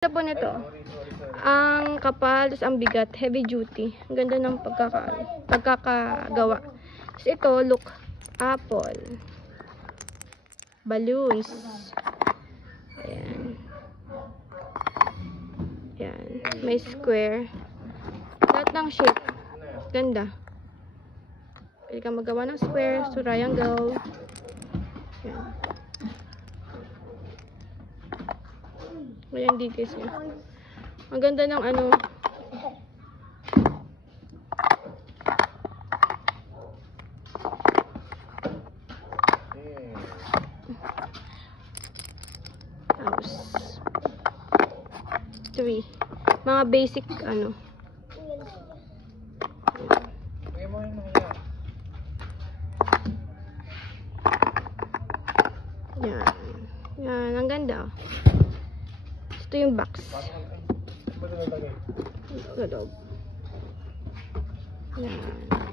Ito po nito. Ang kapal, tapos ang bigat, heavy duty. Ang ganda ng pagkakagawa. Tapos ito, look, apple. Balloons. Ayan. Ayan. May square. Lahat ng shape. Ganda. Pwede ka magawa ng square, so triangle. Ayan. Ayan details niya. Ang ganda ng ano. Tapos 3. Mga basic ano. Yan. Yan, ang ganda. Ito yung box. Ito loob. Yan.